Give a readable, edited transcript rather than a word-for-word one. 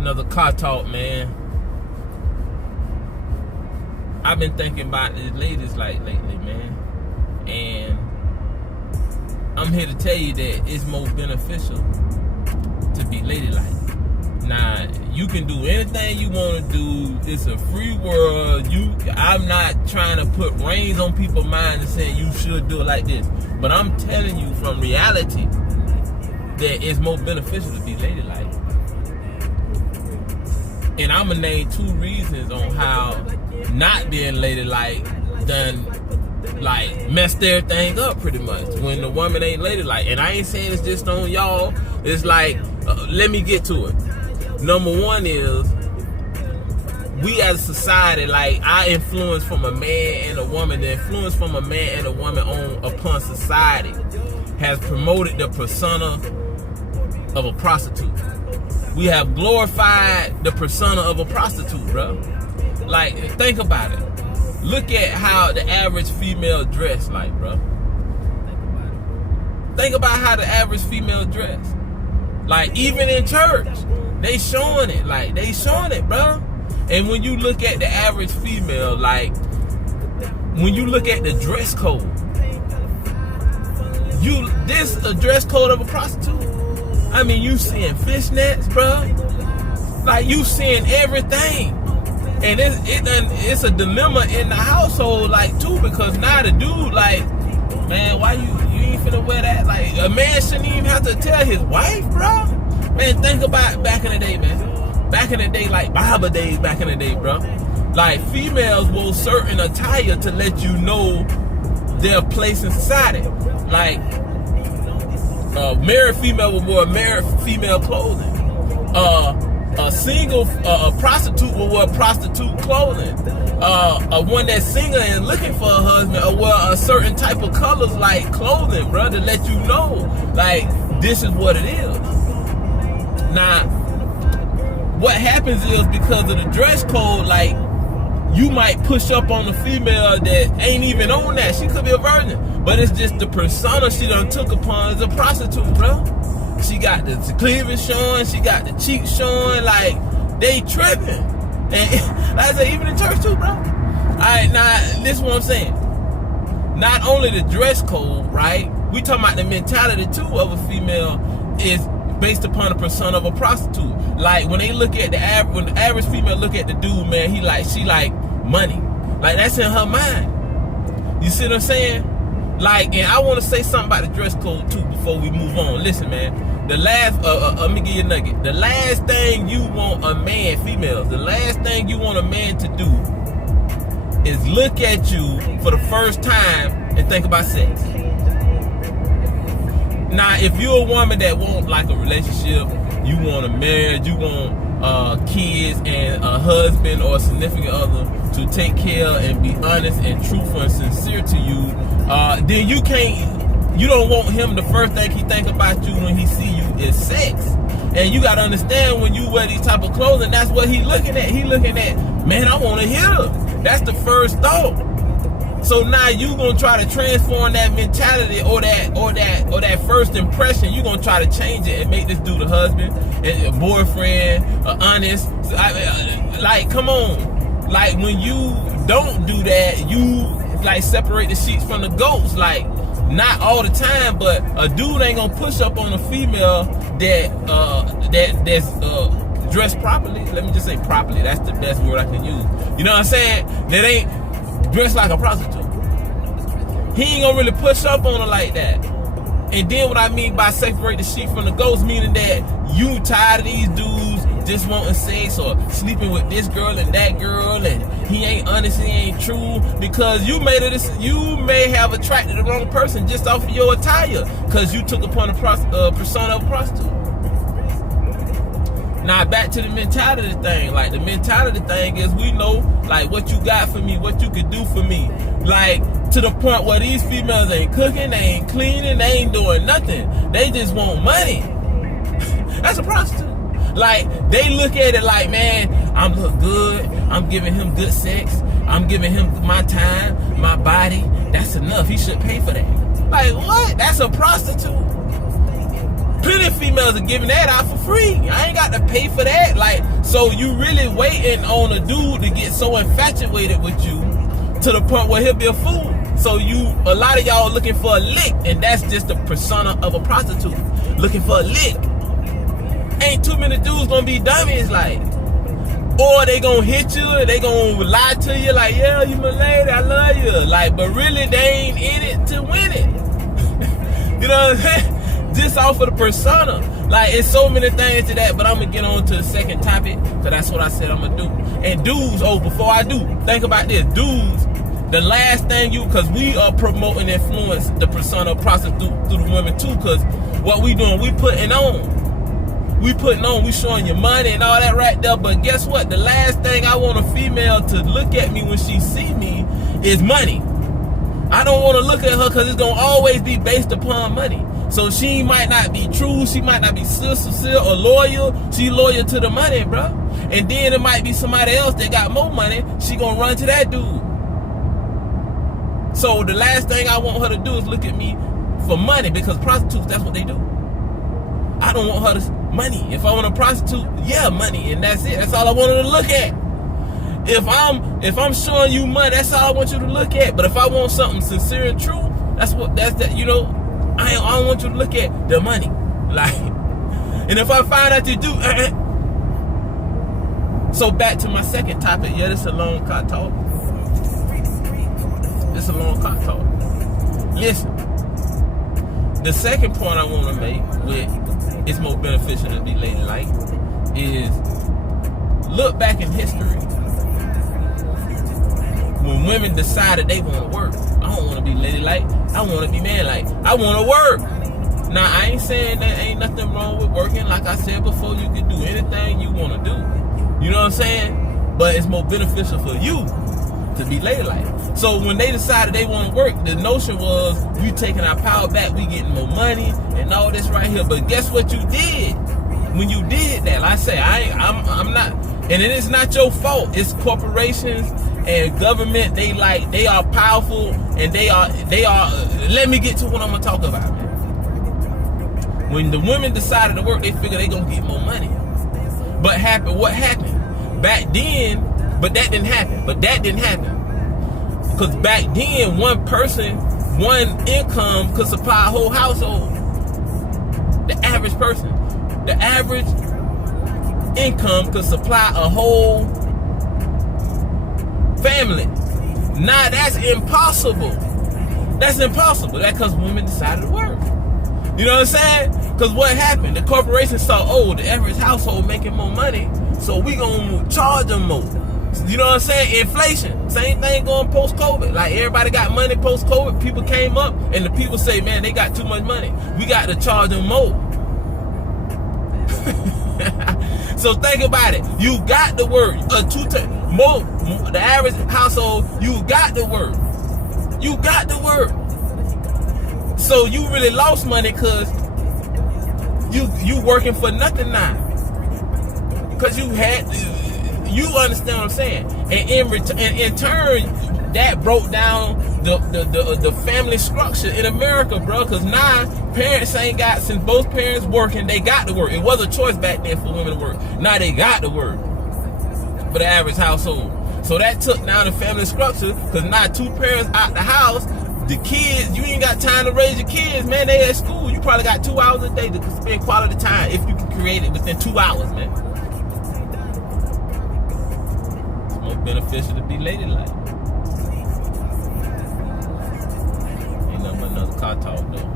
Another car talk, man. I've been thinking about these ladies like lately, man. And I'm here to tell you that it's more beneficial to be ladylike. Now, you can do anything you want to do. It's a free world. I'm not trying to put reins on people's minds and saying you should do it like this. But I'm telling you from reality that it's more beneficial to be ladylike. And I'm going to name 2 reasons on how not being ladylike done, like, messed everything up pretty much when the woman ain't ladylike. And I ain't saying it's just on y'all. It's like, let me get to it. Number 1 is, we as a society, like, our influence from a man and a woman, the influence from a man and a woman upon society has promoted the persona of a prostitute. We have glorified the persona of a prostitute, bro. Like, think about it. Look at how the average female dress, like, bro. Think about how the average female dress. Like, even in church, they showing it. Like, they showing it, bro. And when you look at the average female, like, when you look at the dress code, this a dress code of a prostitute. I mean, you seeing fishnets, bro. Like, you seeing everything. And it's a dilemma in the household, like, too, because now the dude, like, man, why you ain't finna wear that? Like, a man shouldn't even have to tell his wife, bro. Man, think about back in the day, man. Back in the day, like Bible days back in the day, bro. Like, females wore certain attire to let you know their place in society. Like, a married female would wear married female clothing. A prostitute will wear prostitute clothing. A one that's single and looking for a husband will wear a certain type of colors like clothing, bro, to let you know, like, this is what it is. Now, what happens is, because of the dress code, like, you might push up on a female that ain't even on that. She could be a virgin, but it's just the persona she done took upon as a prostitute, bro. She got the cleavage showing, she got the cheeks showing, like, they tripping. And like I say, even in church too, bro. Alright, now, this is what I'm saying. Not only the dress code, right? We talking about the mentality too of a female is based upon the persona of a prostitute. Like, when they look at when the average female look at the dude, man, she like money. Like, that's in her mind. You see what I'm saying? Like, and I want to say something about the dress code too before we move on. Listen, man. The last, let me give you a nugget. The last thing you want a man, females, the last thing you want a man to do is look at you for the first time and think about sex. Now, if you're a woman that want, like, a relationship, you want a marriage, you want kids and a husband or a significant other to take care and be honest and truthful and sincere to you, then you don't want him, the first thing he think about you when he see you is sex. And you gotta understand, when you wear these type of clothing, that's what he looking at. He looking at, man, I want to hit her. That's the first thought. So now you gonna try to transform that mentality or that first impression. You gonna try to change it and make this dude a husband, a boyfriend, honest. Like, come on. Like, when you don't do that, you, like, separate the sheets from the goats. Like, not all the time, but a dude ain't gonna push up on a female that's dressed properly. Let me just say properly. That's the best word I can use. You know what I'm saying? That ain't dressed like a prostitute. He ain't gonna really push up on her like that. And then what I mean by separate the sheep from the goats, meaning that you tired of these dudes just wanting sex or sleeping with this girl and that girl, and he ain't honest, he ain't true, because you may have attracted the wrong person just off of your attire, because you took upon the persona of a prostitute. Now, back to the mentality thing. Like, the mentality thing is, we know, like, what you got for me, what you could do for me. Like, to the point where these females ain't cooking, they ain't cleaning, they ain't doing nothing. They just want money. That's a prostitute. Like, they look at it like, man, I'm look good, I'm giving him good sex, I'm giving him my time, my body. That's enough. He should pay for that. Like, what? That's a prostitute. Plenty of females are giving that out for free. I ain't got to pay for that. Like, So you really waiting on a dude to get so infatuated with you to the point where he'll be a fool. So a lot of y'all looking for a lick, and that's just the persona of a prostitute, looking for a lick. Ain't too many dudes gonna be dummies, like, or they gonna hit you, they gonna lie to you, like, yeah, you my lady, I love you, like, but really they ain't in it to win it. You know what I'm saying? Just off of the persona. Like, it's so many things to that, but I'm gonna get on to the second topic, because that's what I said I'm gonna do. And dudes, before I do, think about this, dudes, the last thing because we are promoting influence the persona of prostitute through the women too, because what we doing, we putting on, we showing you money and all that right there, but guess what? The last thing I want a female to look at me when she see me is money. I don't want to look at her because it's going to always be based upon money. So she might not be true, she might not be sincere or loyal, she loyal to the money, bro. And then it might be somebody else that got more money, she going to run to that dude. So the last thing I want her to do is look at me for money, because prostitutes, that's what they do. I don't want her to money. If I want a prostitute, yeah, money, and that's it. That's all I want her to look at. If I'm showing you money, that's all I want you to look at. But if I want something sincere and true, that's that. You know, I don't want you to look at the money. Like, and if I find out you do, so back to my second topic. Yeah, this is a long car talk. It's a long car talk. Listen, the second point I want to make with it's more beneficial to be ladylike is look back in history. When women decided they want to work, I don't want to be ladylike, I want to be manlike. I want to work. Now, I ain't saying there ain't nothing wrong with working. Like I said before, you can do anything you want to do. You know what I'm saying? But it's more beneficial for you to be ladylike. So when they decided they want to work, the notion was we taking our power back, we getting more money and all this right here. But guess what you did when you did that? Like I say, I'm not, and it is not your fault. It's corporations and government. They are powerful, and they are. Let me get to what I'm gonna talk about, man. When the women decided to work, they figured they gonna get more money. But what happened back then? But that didn't happen. Because back then, one person, one income could supply a whole household. The average person. The average income could supply a whole family. Now, that's impossible. That's impossible. That's because women decided to work. You know what I'm saying? Because what happened? The corporation saw, the average household making more money, so we going to charge them more. You know what I'm saying? Inflation. Same thing going post-COVID. Like, everybody got money post-COVID. People came up, and the people say, man, they got too much money. We got to charge them more. So think about it. You got to work. The average household, you got to work. You got to work. So you really lost money because you working for nothing now. Because you understand what I'm saying? And in turn, that broke down the family structure in America, bro. Because now parents since both parents working, they got to work. It was a choice back then for women to work. Now they got to work for the average household. So that took down the family structure, because now two parents out the house, the kids, you ain't got time to raise your kids, man. They at school. You probably got 2 hours a day to spend quality time if you can create it within 2 hours, man. It's more beneficial to be ladylike. Ain't nothing but another car talk, though.